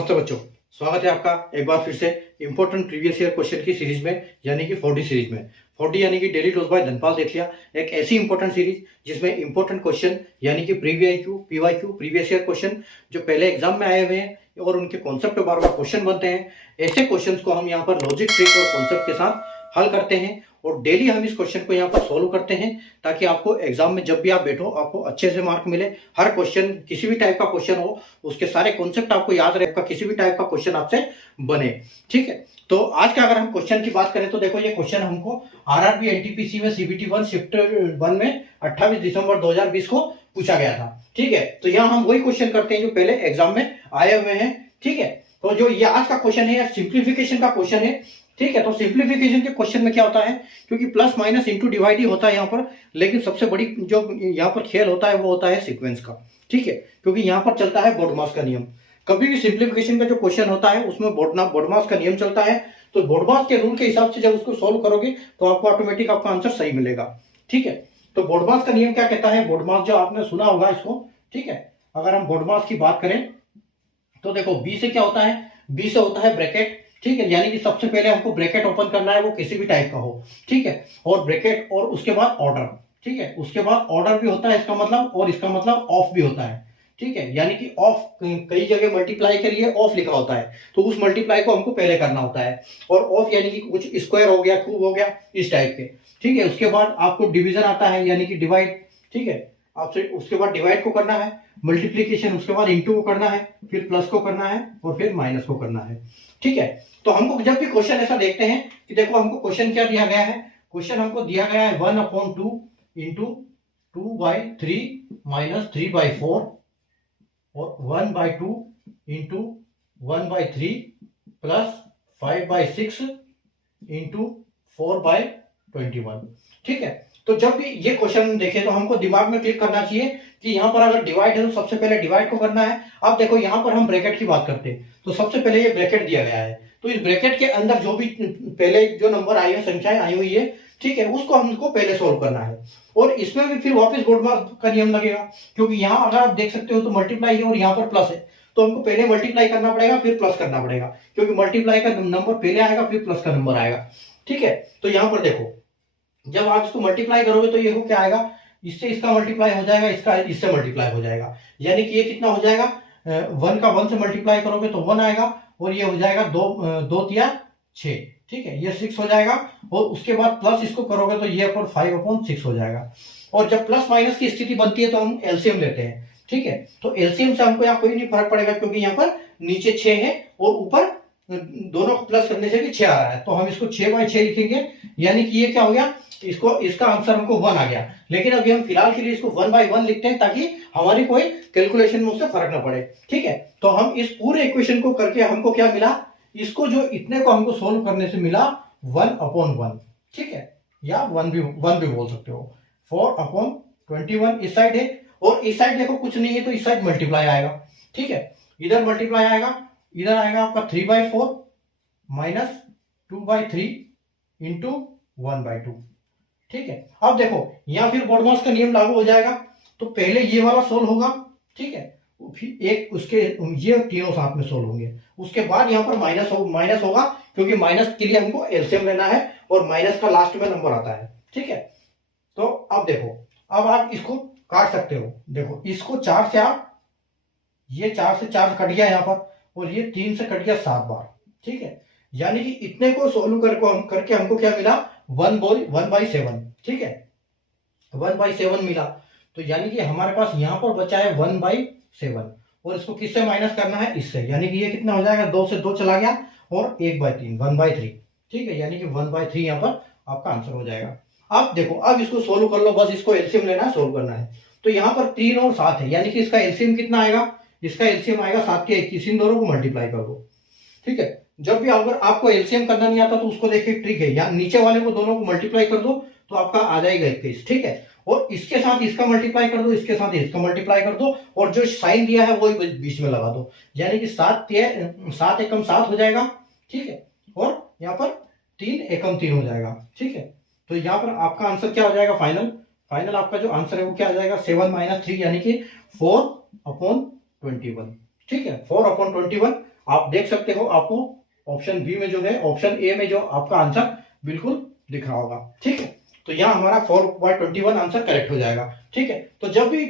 नमस्ते बच्चों, स्वागत है आपका एक बार फिर से इंपॉर्टेंट प्रीवियस ईयर क्वेश्चन की सीरीज में यानी कि 4D सीरीज में। 4D यानी कि डेली डोज बाय धनपाल देख लिया, एक ऐसी इंपॉर्टेंट सीरीज जिसमें इंपॉर्टेंट क्वेश्चन यानी कि प्रीवीआईक्यू, पीवाईक्यू, प्रीवियस ईयर क्वेश्चन जो पहले एग्जाम में आए हुए हैं और उनके कॉन्सेप्ट पे बार बार क्वेश्चन बनते हैं, ऐसे क्वेश्चन को हम यहाँ पर लॉजिक, ट्रिक और कॉन्सेप्ट के साथ हल करते हैं और डेली हम इस क्वेश्चन को यहाँ पर सोल्व करते हैं ताकि आपको एग्जाम में जब भी आप बैठो आपको अच्छे से मार्क मिले। हर क्वेश्चन किसी भी टाइप का क्वेश्चन हो उसके सारे कॉन्सेप्ट आपको याद रहेगा, किसी भी टाइप का क्वेश्चन आपसे बने। ठीक है, तो आज का अगर हम क्वेश्चन की बात करें तो देखो ये क्वेश्चन हमको आरआरबी एनटीपीसी में सीबीटी 1 शिफ्ट 1 में 28 दिसंबर 2020 को पूछा गया था। ठीक है, तो यहाँ हम वही क्वेश्चन करते हैं जो पहले एग्जाम में आए हुए हैं। ठीक है, तो जो ये आज का क्वेश्चन है सिंप्लीफिकेशन का क्वेश्चन है। ठीक है, तो सिंप्लीफिकेशन के क्वेश्चन में क्या होता है, क्योंकि प्लस माइनस इंटू डिवाइड ही होता है यहाँ पर, लेकिन सबसे बड़ी जो यहाँ पर खेल होता है वो होता है सीक्वेंस का। ठीक है, क्योंकि यहाँ पर चलता है बोडमास का नियम। कभी भी सिंप्लीफिकेशन का जो क्वेश्चन होता है उसमें बोडमास का नियम चलता है, तो बोडमास के रूल के हिसाब से जब उसको सोल्व करोगे तो आपको ऑटोमेटिक आपका आंसर सही मिलेगा। ठीक है, तो बोडमास का नियम क्या कहता है, बोडमास जो आपने सुना होगा इसको। ठीक है, अगर हम बोडमास की बात करें तो देखो बी से क्या होता है, बी से होता है ब्रैकेट। ठीक है, यानी कि सबसे पहले हमको ब्रैकेट ओपन करना है, वो किसी भी टाइप का हो। ठीक है, और ब्रैकेट और उसके बाद ऑर्डर। ठीक है, उसके बाद ऑर्डर भी होता है इसका मतलब, और इसका मतलब ऑफ भी होता है। ठीक है, यानी कि ऑफ कई जगह मल्टीप्लाई के लिए ऑफ लिखा होता है, तो उस मल्टीप्लाई को हमको पहले करना होता है। और ऑफ यानी कि कुछ स्क्वायर हो गया, क्यूब हो गया, इस टाइप के। ठीक है, उसके बाद आपको डिवीजन आता है यानी कि डिवाइड। ठीक है, आपसे उसके बाद डिवाइड को करना है, मल्टीप्लीकेशन उसके बाद इंटू को करना है, फिर प्लस को करना है और फिर माइनस को करना है। ठीक है, तो हमको जब भी क्वेश्चन ऐसा देखते हैं कि देखो हमको क्वेश्चन क्या दिया गया है, क्वेश्चन हमको दिया गया है 1/2 इंटू 2/3 माइनस 3/4 और 1/2 इंटू 1/3 प्लस 5/6 इंटू 4/21। ठीक है, तो जब भी ये क्वेश्चन देखें तो हमको दिमाग में क्लिक करना चाहिए कि यहाँ पर अगर डिवाइड है तो सबसे पहले डिवाइड को करना है। अब देखो यहाँ पर हम ब्रैकेट की बात करते हैं तो सबसे पहले ये ब्रैकेट दिया गया है, तो इस ब्रैकेट के अंदर जो भी पहले जो नंबर आई है, संख्याएं आई हुई है, ठीक है, उसको हमको पहले सोल्व करना है। और इसमें भी फिर वापस बोडमास का नियम लगेगा, क्योंकि यहाँ अगर आप देख सकते हो तो मल्टीप्लाई है और यहाँ पर प्लस है, तो हमको पहले मल्टीप्लाई करना पड़ेगा फिर प्लस करना पड़ेगा, क्योंकि मल्टीप्लाई का नंबर पहले आएगा फिर प्लस का नंबर आएगा। ठीक है, तो यहाँ पर देखो जब आप इसको मल्टीप्लाई करोगे तो ये क्या आएगा, इससे इसका मल्टीप्लाई हो जाएगा, इसका इससे मल्टीप्लाई हो जाएगा, यानी कि ये कितना हो जाएगा, 1 का 1 से मल्टीप्लाई करोगे तो 1 आएगा और ये हो जाएगा 2 तिया 6। ठीक है, ये 6 हो जाएगा और उसके बाद प्लस इसको करोगे तो ये 5/6 हो जाएगा। और जब प्लस माइनस की स्थिति बनती है तो हम एलसीएम लेते हैं। ठीक है, तो एलसीएम से हमको यहाँ कोई नहीं फर्क पड़ेगा, क्योंकि यहाँ पर नीचे 6 है और ऊपर दोनों को प्लस करने से भी 6 आ रहा है, तो हम इसको 6/6 लिखेंगे, यानी कि ये क्या हो गया, इसको इसका आंसर हमको 1 आ गया। लेकिन अभी हम फिलहाल के लिए इसको 1/1 लिखते हैं ताकि हमारी कोई कैलकुलेशन में उससे फर्क ना पड़े। ठीक है, तो हम इस पूरे इक्वेशन को करके हमको क्या मिला, इसको जो इतने को हमको सोल्व करने से मिला 1/1। ठीक है, या 1 भी बोल सकते हो। 4/21 इस साइड है और इस साइड देखो कुछ नहीं है तो इस साइड मल्टीप्लाई आएगा। ठीक है, इधर मल्टीप्लाई आएगा, इधर आएगा आपका 3/4 माइनस 2/3 इंटू 1/2। ठीक है, अब देखो यहां फिर बोडमास का नियम लागू हो जाएगा, तो पहले ये वाला सोल्व होगा। ठीक है, फिर एक उसके ये तीनों साथ में सोल्व होंगे, उसके बाद यहाँ पर माइनस होगा, क्योंकि माइनस के लिए हमको एलसीएम लेना है और माइनस का लास्ट में नंबर आता है। ठीक है, तो अब देखो, अब आप इसको काट सकते हो। देखो इसको 4 से आप, ये 4 से 4 कट गया यहाँ पर, और ये 3 से कट गया 7 बार। ठीक है, यानी कि इतने को सोल्व करके हमको क्या मिला, 1/7। ठीक है, 1/7 मिला, तो यानी कि हमारे पास यहां पर बचा है 1/7 और इसको किससे माइनस करना है, इससे, यानी कि ये कितना हो जाएगा, 2 से 2 चला गया और 1/3 1/3। ठीक है, यानी कि 1/3 यहां पर आपका आंसर हो जाएगा। अब देखो, अब इसको सोल्व कर लो, बस इसको एलसीएम लेना है, सोल्व करना है। तो यहाँ पर 3 और 7 है, यानी कि इसका एलसीएम कितना आएगा, इसका एलसीएम आएगा 7 के 21, इन दोनों को मल्टीप्लाई कर दो। ठीक है, जब भी अगर आपको एलसीएम करना नहीं आता तो उसको देखिए ट्रिक है, यहाँ नीचे वाले को दोनों को मल्टीप्लाई कर दो तो आपका आ जाएगा 21। ठीक है, और इसके साथ इसका मल्टीप्लाई कर दो, इसके साथ इसका मल्टीप्लाई कर दो और जो साइन दिया है वही बीच में लगा दो, यानी कि 7 एकम 7 हो जाएगा। ठीक है, और यहाँ पर 3 एकम 3 हो जाएगा। ठीक है, तो यहाँ पर आपका आंसर क्या हो जाएगा, फाइनल आपका जो आंसर है वो क्या आ जाएगा, 7 - 3 यानी कि 4/21। ठीक है, 4/21 आप देख सकते हो, आपको ऑप्शन बी में जो है, ऑप्शन ए में जो आपका आंसर बिल्कुल दिख रहा होगा। ठीक है, तो यहाँ हमारा 4/21 आंसर करेक्ट हो जाएगा। ठीक है, तो जब भी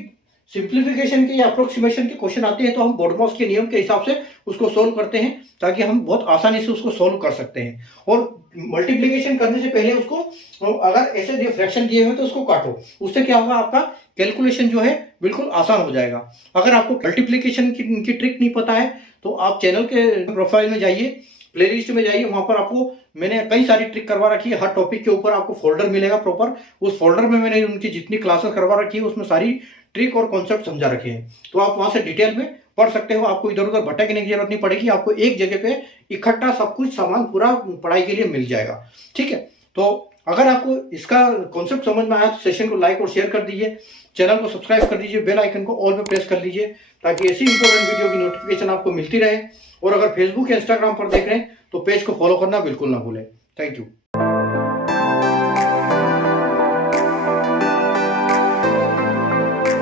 सिंप्लीफिकेशन के या अप्रोक्सीमेशन के क्वेश्चन आते हैं तो हम बोडमॉस के नियम के हिसाब से उसको सोल्व करते हैं, ताकि हम बहुत आसानी से उसको सोल्व कर सकते हैं। और मल्टीप्लिकेशन करने से पहले उसको, अगर ऐसे फ्रैक्शन दिए हुए तो उसको काटो, उससे क्या होगा, आपका कैलकुलेशन जो है बिल्कुल आसान हो जाएगा। अगर आपको मल्टीप्लिकेशन की ट्रिक नहीं पता है तो आप चैनल के प्रोफाइल में जाइए, प्लेलिस्ट में जाइए, वहां पर आपको मैंने कई सारी ट्रिक करवा रखी है। हर टॉपिक के ऊपर आपको फोल्डर मिलेगा प्रॉपर, उस फोल्डर में मैंने उनकी जितनी क्लासेस करवा रखी है उसमें सारी ट्रिक और कॉन्सेप्ट समझा रखे हैं, तो आप वहां से डिटेल में पढ़ सकते हो। आपको इधर उधर भटकने की जरूरत नहीं पड़ेगी, आपको एक जगह पे इकट्ठा सब कुछ सामान पूरा पढ़ाई के लिए मिल जाएगा। ठीक है, तो अगर आपको इसका कॉन्सेप्ट समझ में आया तो सेशन को लाइक और शेयर कर दीजिए, चैनल को सब्सक्राइब कर दीजिए, बेल आइकन को ऑल पे प्रेस कर लीजिए, ताकि ऐसी इंपॉर्टेंट वीडियो की नोटिफिकेशन आपको मिलती रहे। और अगर फेसबुक या इंस्टाग्राम पर देख रहे हैं तो पेज को फॉलो करना बिल्कुल ना भूलें। Thank you.